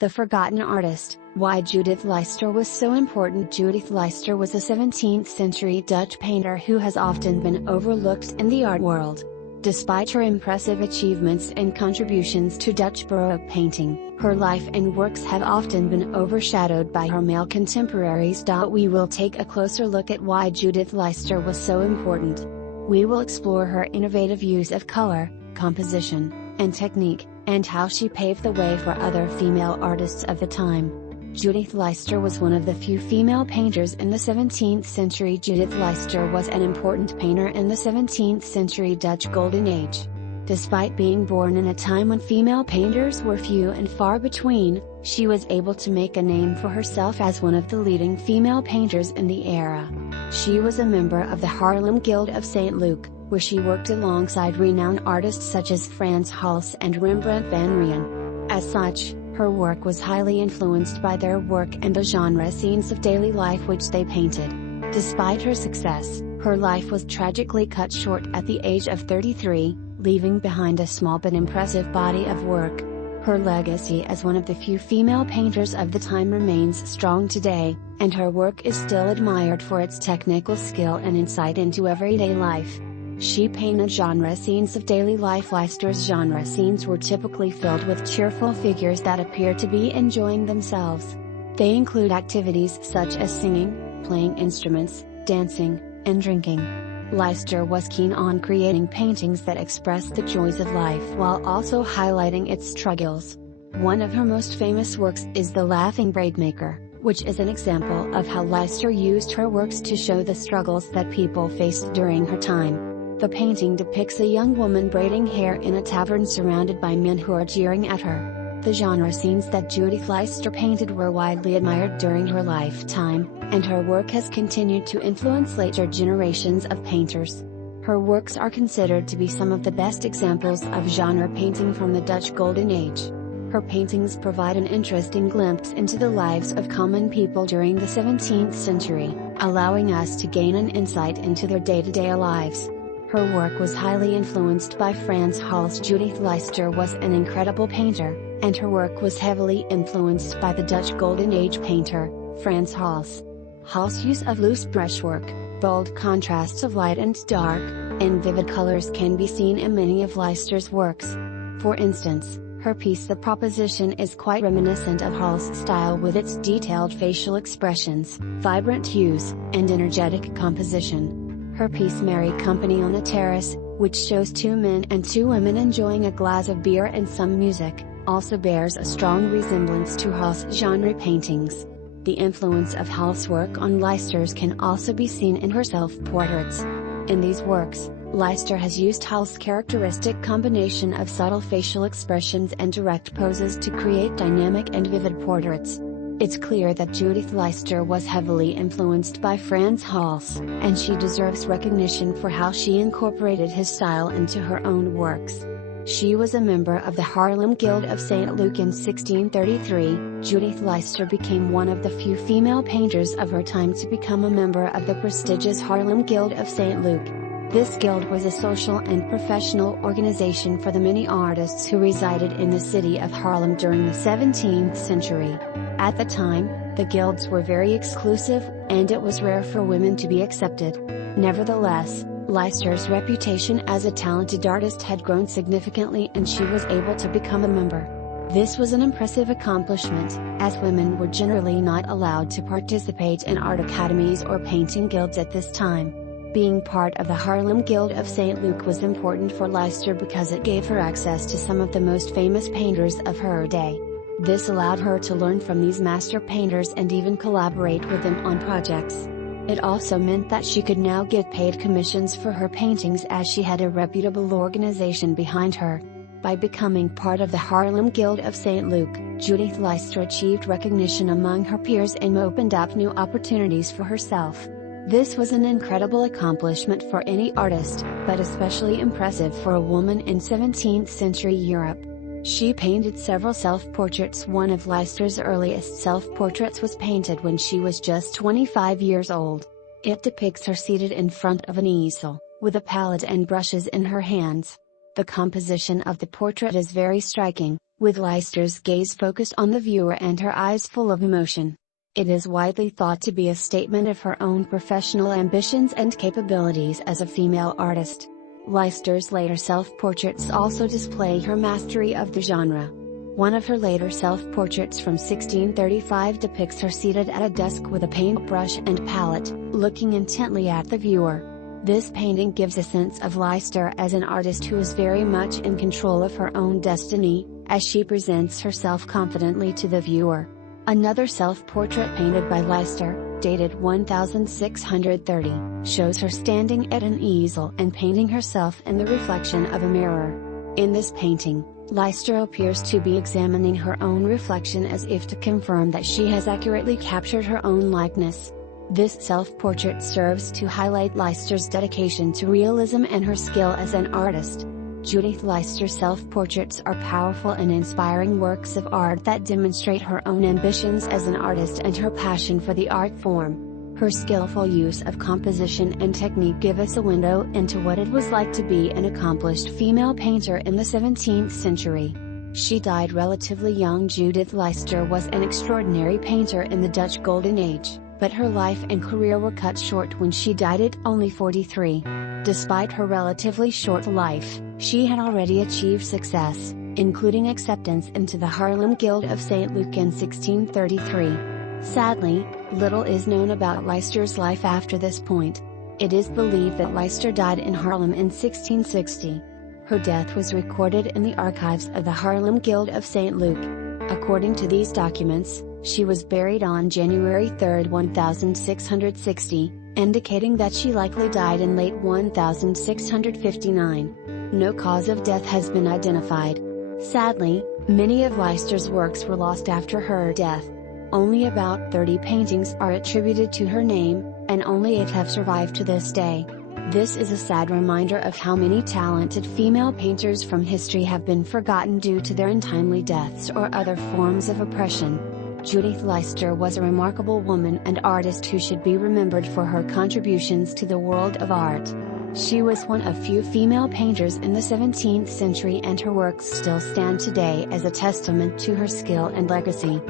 The forgotten artist. Why Judith Leyster was so important. Judith Leyster was a 17th century Dutch painter who has often been overlooked in the art world. Despite her impressive achievements and contributions to Dutch Baroque painting, her life and works have often been overshadowed by her male contemporaries. We will take a closer look at why Judith Leyster was so important. We will explore her innovative use of color, composition, and technique, and how she paved the way for other female artists of the time. Judith Leyster was one of the few female painters in the 17th century. Judith Leyster was an important painter in the 17th century Dutch Golden Age. Despite being born in a time when female painters were few and far between, she was able to make a name for herself as one of the leading female painters in the era. She was a member of the Haarlem Guild of St. Luc, where she worked alongside renowned artists such as Frans Hals and Rembrandt van Rijn. As such, her work was highly influenced by their work and the genre scenes of daily life which they painted. Despite her success, her life was tragically cut short at the age of 33, leaving behind a small but impressive body of work. Her legacy as one of the few female painters of the time remains strong today, and her work is still admired for its technical skill and insight into everyday life. She painted genre scenes of daily life. Leyster's genre scenes were typically filled with cheerful figures that appear to be enjoying themselves. They include activities such as singing, playing instruments, dancing, and drinking. Leyster was keen on creating paintings that expressed the joys of life while also highlighting its struggles. One of her most famous works is The Laughing Braidmaker, which is an example of how Leyster used her works to show the struggles that people faced during her time. The painting depicts a young woman braiding hair in a tavern surrounded by men who are jeering at her. The genre scenes that Judith Leyster painted were widely admired during her lifetime, and her work has continued to influence later generations of painters. Her works are considered to be some of the best examples of genre painting from the Dutch Golden Age. Her paintings provide an interesting glimpse into the lives of common people during the 17th century, allowing us to gain an insight into their day-to-day lives. Her work was highly influenced by Frans Hals. Judith Leyster was an incredible painter, and her work was heavily influenced by the Dutch Golden Age painter, Frans Hals. Hals' use of loose brushwork, bold contrasts of light and dark, and vivid colors can be seen in many of Leyster's works. For instance, her piece The Proposition is quite reminiscent of Hals' style with its detailed facial expressions, vibrant hues, and energetic composition. Her piece Merry Company on a Terrace, which shows two men and two women enjoying a glass of beer and some music, also bears a strong resemblance to Hals' genre paintings. The influence of Hals' work on Leyster's can also be seen in her self-portraits. In these works, Leyster has used Hals' characteristic combination of subtle facial expressions and direct poses to create dynamic and vivid portraits. It's clear that Judith Leyster was heavily influenced by Frans Hals, and she deserves recognition for how she incorporated his style into her own works. She was a member of the Haarlem Guild of St. Luc in 1633. Judith Leyster became one of the few female painters of her time to become a member of the prestigious Haarlem Guild of St. Luc. This guild was a social and professional organization for the many artists who resided in the city of Haarlem during the 17th century. At the time, the guilds were very exclusive, and it was rare for women to be accepted. Nevertheless, Leyster's reputation as a talented artist had grown significantly and she was able to become a member. This was an impressive accomplishment, as women were generally not allowed to participate in art academies or painting guilds at this time. Being part of the Haarlem Guild of St. Luc was important for Leyster because it gave her access to some of the most famous painters of her day. This allowed her to learn from these master painters and even collaborate with them on projects. It also meant that she could now get paid commissions for her paintings as she had a reputable organization behind her. By becoming part of the Haarlem Guild of St. Luc, Judith Leyster achieved recognition among her peers and opened up new opportunities for herself. This was an incredible accomplishment for any artist, but especially impressive for a woman in 17th century Europe. She painted several self-portraits. One of Leyster's earliest self-portraits was painted when she was just 25 years old. It depicts her seated in front of an easel, with a palette and brushes in her hands. The composition of the portrait is very striking, with Leicester's gaze focused on the viewer and her eyes full of emotion. It is widely thought to be a statement of her own professional ambitions and capabilities as a female artist. Leicester's later self-portraits also display her mastery of the genre. One of her later self-portraits from 1635 depicts her seated at a desk with a paintbrush and palette, looking intently at the viewer. This painting gives a sense of Leicester as an artist who is very much in control of her own destiny, as she presents herself confidently to the viewer. Another self-portrait painted by Leicester, dated 1630, shows her standing at an easel and painting herself in the reflection of a mirror. In this painting, Leicester appears to be examining her own reflection as if to confirm that she has accurately captured her own likeness. This self-portrait serves to highlight Leicester's dedication to realism and her skill as an artist. Judith Leyster's self-portraits are powerful and inspiring works of art that demonstrate her own ambitions as an artist and her passion for the art form. Her skillful use of composition and technique give us a window into what it was like to be an accomplished female painter in the 17th century. She died relatively young. Judith Leyster was an extraordinary painter in the Dutch Golden Age, but her life and career were cut short when she died at only 43. Despite her relatively short life, she had already achieved success, including acceptance into the Haarlem Guild of St. Luke in 1633. Sadly, little is known about Leicester's life after this point. It is believed that Leyster died in Haarlem in 1660. Her death was recorded in the archives of the Haarlem Guild of St. Luke. According to these documents, she was buried on January 3, 1660, indicating that she likely died in late 1659. No cause of death has been identified. Sadly, many of Leicester's works were lost after her death. Only about 30 paintings are attributed to her name, and only 8 have survived to this day. This is a sad reminder of how many talented female painters from history have been forgotten due to their untimely deaths or other forms of oppression. Judith Leyster was a remarkable woman and artist who should be remembered for her contributions to the world of art. She was one of few female painters in the 17th century, and her works still stand today as a testament to her skill and legacy.